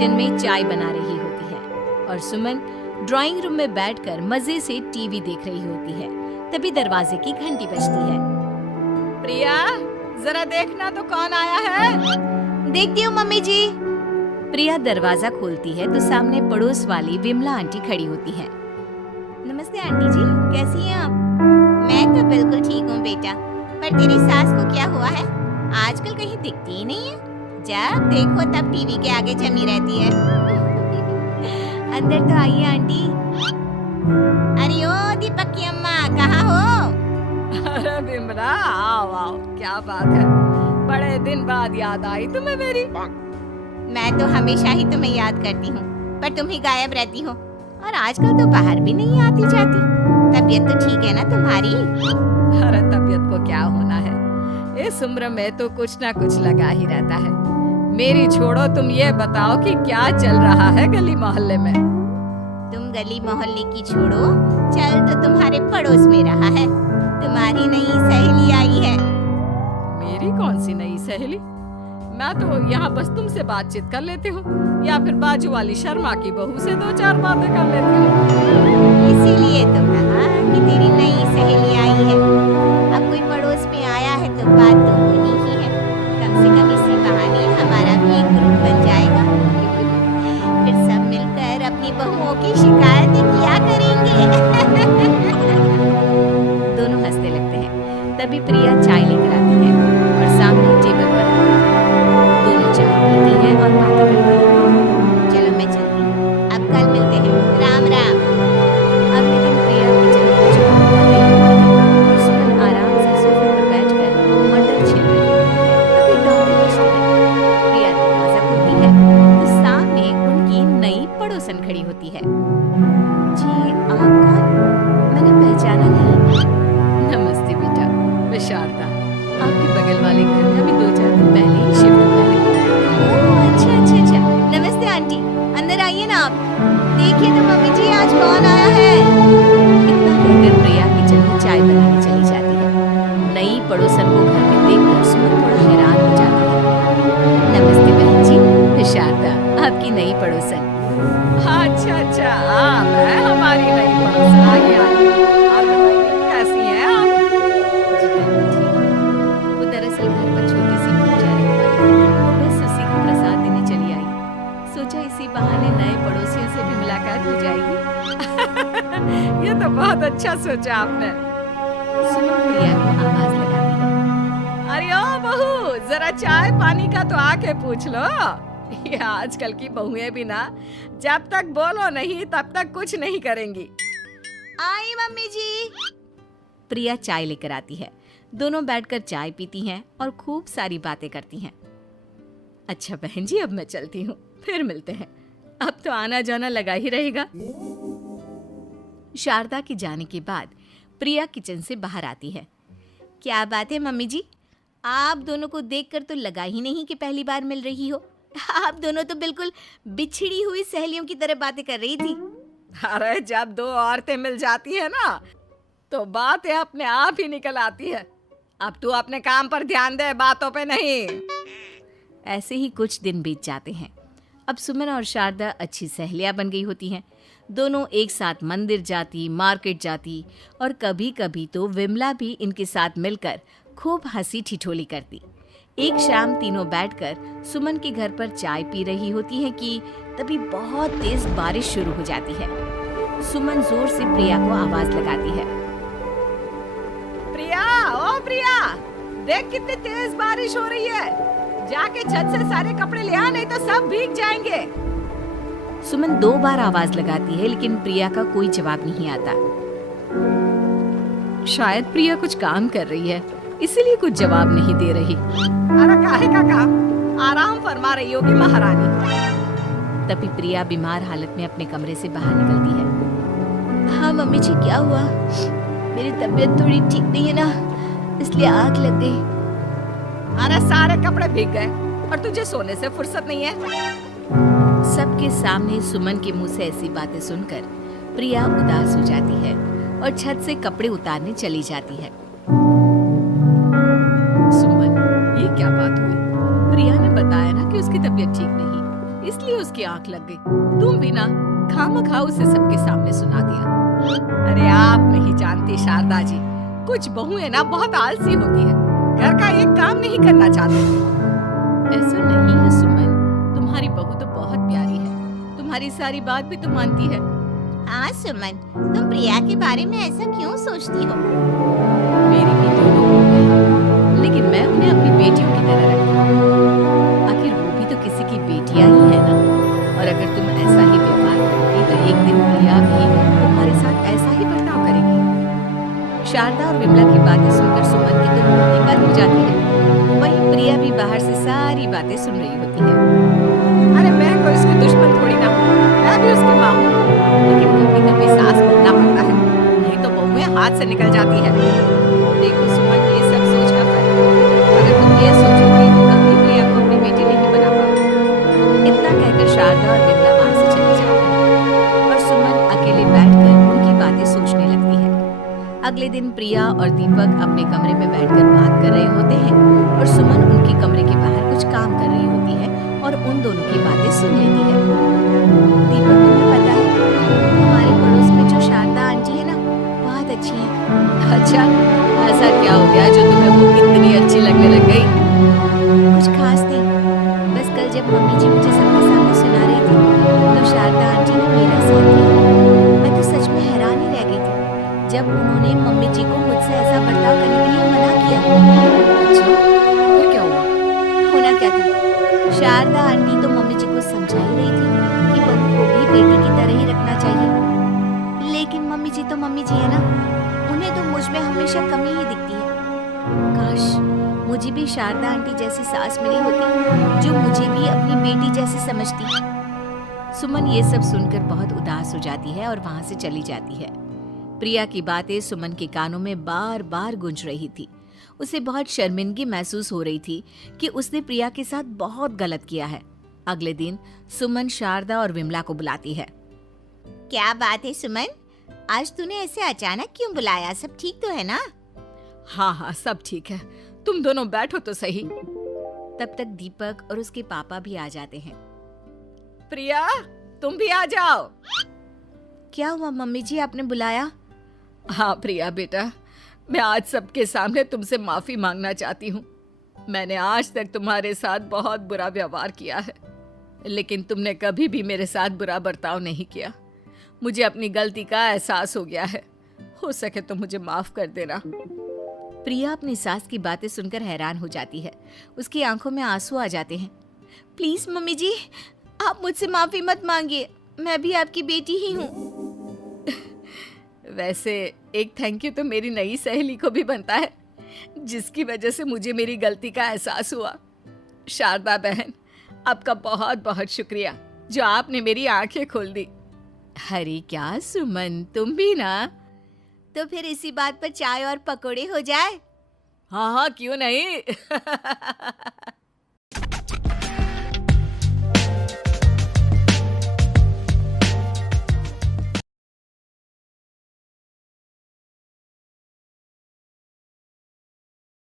Kitchen में चाय बना रही होती है और सुमन ड्राइंग रूम में बैठकर मजे से टीवी देख रही होती है। तभी दरवाजे की घंटी बजती है। प्रिया, जरा देखना तो कौन आया है। देखती हूँ मम्मी जी। प्रिया दरवाजा खोलती है तो सामने पड़ोस वाली विमला आंटी खड़ी होती है। नमस्ते आंटी जी, कैसी हैं आप? मैं तो बिल्कुल ठीक हूँ बेटा, पर तेरी सास को क्या हुआ है? आजकल कहीं दिखती ही नहीं है। जब देखो तब टीवी के आगे जमी रहती है। अंदर तो आइए आंटी। अरे ओ दीपक की अम्मा, कहाँ हो? अरे विमला, आओ आओ, क्या बात है, बड़े दिन बाद याद आई तुम्हें मेरी। मैं तो हमेशा ही तुम्हें याद करती हूँ, पर तुम ही गायब रहती हो और आजकल तो बाहर भी नहीं आती जाती। तबीयत तो ठीक है ना तुम्हारी? अरे तबीयत को क्या होना है, इस उम्र में तो कुछ ना कुछ लगा ही रहता है। मेरी छोड़ो, तुम ये बताओ कि क्या चल रहा है गली मोहल्ले में। तुम गली मोहल्ले की छोड़ो, चल तो तुम्हारे पड़ोस में रहा है। तुम्हारी नई सहेली आई है। मेरी कौन सी नई सहेली? मैं तो यहाँ बस तुमसे बातचीत कर लेती हूँ या फिर बाजू वाली शर्मा की बहू से 2-4 बातें कर लेती हूँ। इसीलिए तो कहा कि तेरी नई सहेली आई है। अब कोई पड़ोस में आया है तो बात तो होनी ही है। कम से कम इसी बहाने हमारा भी एक ग्रुप बन जाएगा। फिर सब मिलकर अपनी बहुओं की शिकायतें किया करेंगे। दोनों हंसने लगते हैं। तभी प्रिया चाय लेकर आती है और सामने टेबल पर दोनों चाय पीती हैं और बातें करती हैं। चलो मैं चलती हूँ, अब कल मिलते हैं। राम राम। अगले दिन प्रिया किचन में कुछ काम कर रही होती है और सुमन आराम से सोफे पर बैठकर मटर छील रही होती है। तभी डॉक्टर बजती है। प्रिया दरवाजा खोलती है तो सामने उनकी नई पड़ोसन खड़ी होती है। जी, आप कौन? मैंने पहचाना नहीं। नमस्ते बेटा, मैं शारदा, आपके बगल वाले घर में अभी 2-4 दिन पहले ही शिफ्ट हुआ है। ओह, अच्छा। नमस्ते आंटी, अंदर आइए ना आप। देखिए तो मम्मी जी, आज कौन आया है? इतना कहकर प्रिया किचन में चाय बनाने चली जाती है। नई पड़ोसन को घर में देखकर सुमन थोड़ा हैरान हो जाती है। नमस्ते बहन जी, मैं शारदा, आपकी नई पड़ोसन। अच्छा, आप है हमारी नई पड़ोसन। आइए और बताइए, कैसी हैं आप? जी बहन, ठीक हूँ। वो दरअसल घर पर छोटी सी पूजा रखवाली थी, बस उसी को प्रसाद देने चली आई। सोचा इसी बहाने नए पड़ोसियों से भी मुलाकात हो जाएगी। ये तो बहुत अच्छा सोचा आपने। सुमन प्रिया को आवाज लगाती है। अरे ओ बहू, जरा चाय पानी का तो आके पूछ लो। ये आजकल की बहुएं भी ना, जब तक बोलो नहीं तब तक कुछ नहीं करेंगी। आई मम्मी जी। प्रिया चाय लेकर आती है। दोनों बैठकर चाय पीती हैं और खूब सारी बातें करती हैं। अच्छा बहन जी, अब मैं चलती हूँ, फिर मिलते हैं। अब तो आना जाना लगा ही रहेगा। शारदा के जाने के बाद प्रिया किचन से बाहर आती है। क्या बात है मम्मी जी, आप दोनों को देखकर तो लगा ही नहीं कि पहली बार मिल रही हो। आप दोनों तो बिल्कुल बिछड़ी हुई सहेलियों की तरह बातें कर रही थी। अरे जब 2 औरतें मिल जाती है ना, तो बातें अपने आप ही निकल आती है। अब तू अपने काम पर ध्यान दे, बातों पे नहीं। ऐसे ही कुछ दिन बीत जाते हैं। अब सुमन और शारदा अच्छी सहेलियां बन गई होती हैं। दोनों एक साथ मंदिर जाती, मार्केट जाती और कभी कभी तो विमला भी इनके साथ मिलकर खूब हंसी ठिठोली करती। एक शाम तीनों बैठकर सुमन के घर पर चाय पी रही होती हैं कि तभी बहुत तेज बारिश शुरू हो जाती है। सुमन जोर से प्रिया को आवाज लगाती है। प्रिया, ओ प्रिया, देख कितनी तेज बारिश हो रही है। जाके छत से सारे कपड़े ले आ, नहीं तो सब भीग जाएंगे। सुमन 2 बार आवाज लगाती है लेकिन प्रिया का कोई जवाब नहीं आता। शायद प्रिया कुछ काम कर रही है, इसीलिए कुछ जवाब नहीं दे रही। अरे काहे का काम, आराम फरमा रही होगी महारानी। तभी प्रिया बीमार हालत में अपने कमरे से बाहर निकलती है। हाँ मम्मी जी, क्या हुआ? मेरी तबीयत थोड़ी ठीक नहीं है ना, इसलिए आग लग गई। अरे सारे कपड़े भीग गए और तुझे सोने से फुर्सत नहीं है। सबके सामने सुमन के मुंह से ऐसी बातें सुनकर प्रिया उदास हो जाती है और छत से कपड़े उतारने चली जाती है। सुमन, ये क्या बात हुई? प्रिया ने बताया ना कि उसकी तबीयत ठीक नहीं, इसलिए इसलिए उसकी आंख लग गई। तुम भी ना खामखा उसे सबके सामने सुना दिया। अरे आप नहीं जानती शारदा जी, कुछ बहुएं ना बहुत आलसी होती है, घर का एक काम नहीं करना चाहती। ऐसा नहीं है सुमन, तुम्हारी बहू तो बहुत प्यारी है, तुम्हारी सारी बात भी तो मानती है। हाँ सुमन, तुम प्रिया के बारे में ऐसा क्यों सोचती हो? मेरी भी दो बहू हैं, लेकिन मैं उन्हें अपनी बेटियों की तरह रखती हूँ। आखिर वो भी तो किसी की बेटियां ही है ना। और अगर तुम ऐसा ही व्यवहार करोगी तो एक दिन प्रिया भी तुम्हारे साथ ऐसा ही बर्ताव करेगी। शारदा और विमला की बातें सुनकर सुमन की तो मुंह ही बंद हो जाती है। वहीं प्रिया भी बाहर से सारी बातें सुन रही होती है। अरे मैं कोई उसकी दुश्मन थोड़ी ना हूँ, मैं भी उसकी माँ हूँ, लेकिन कभी कभी सास बनना पड़ता है, नहीं तो बहुएं हाथ से निकल जाती है। देखो सुमन, ये सब सोच का फर्क है। अगर तुम ये सोचोगी तो कभी प्रिया को अपनी बेटी नहीं बना पाओगी। इतना कहकर शारदा और विमला वहां से चली जाती है और सुमन अकेले बैठकर उनकी बातें सोचने लगती है। अगले दिन प्रिया और दीपक अपने कमरे में बैठकर बात कर रहे होते हैं और सुमन उनके कमरे के बाहर कुछ काम कर रही होती है और उन दोनों की बातें सुन लेती है। दीपक, तुम्हें पता है हमारे पड़ोस में जो शारदा आंटी है ना, बहुत अच्छी है। अच्छा, ऐसा क्या हो गया जो तुम्हें वो इतनी अच्छी लगने लग गई? कुछ खास नहीं, बस कल जब मम्मी जी मुझे सबके सामने सुना रही थी तो शारदा आंटी ने मेरा साथ दिया। मैं तो सच में हैरान ही रह गई थी जब उन्होंने मम्मी जी को मुझसे ऐसा बर्ताव करने के लिए मना किया। अच्छा, फिर क्या हुआ? होना क्या था, शारदा आंटी तो मम्मी जी को समझा ही रही थी कि बहू को भी बेटी की तरह ही रखना चाहिए, लेकिन मम्मी जी तो मम्मी जी है ना, उन्हें तो मुझ में हमेशा कमी ही दिखती है। काश मुझे भी शारदा आंटी जैसी सास मिली होती जो मुझे भी अपनी बेटी जैसी समझती। सुमन ये सब सुनकर बहुत उदास हो जाती है और वहां से चली जाती है। प्रिया की बातें सुमन के कानों में बार बार गूंज रही थी। उसे बहुत शर्मिंदगी महसूस हो रही थी कि उसने प्रिया के साथ बहुत गलत किया है। अगले दिन सुमन शारदा और विमला को बुलाती है। क्या बात है सुमन, आज तूने ऐसे अचानक क्यों बुलाया? सब ठीक तो है ना? हाँ हाँ, सब ठीक है, तुम दोनों बैठो तो सही। तब तक दीपक और उसके पापा भी आ जाते हैं। प्रिया, तुम भी आ जाओ। क्या हुआ मम्मी जी, आपने बुलाया? हाँ प्रिया बेटा, मैं आज सबके सामने तुमसे माफी मांगना चाहती हूँ। मैंने आज तक तुम्हारे साथ बहुत बुरा व्यवहार किया है, लेकिन तुमने कभी भी मेरे साथ बुरा बर्ताव नहीं किया। मुझे अपनी गलती का एहसास हो गया है, हो सके तो मुझे माफ कर देना। प्रिया अपनी सास की बातें सुनकर हैरान हो जाती है। उसकी आंखों में आंसू आ जाते हैं। प्लीज मम्मी जी, आप मुझसे माफी मत मांगिए, मैं भी आपकी बेटी ही हूँ। वैसे एक थैंक यू तो मेरी नई सहेली को भी बनता है, जिसकी वजह से मुझे मेरी गलती का एहसास हुआ। शारदा बहन, आपका बहुत बहुत शुक्रिया जो आपने मेरी आंखें खोल दी। अरे क्या सुमन, तुम भी ना। तो फिर इसी बात पर चाय और पकोड़े हो जाए? हाँ हाँ, क्यों नहीं।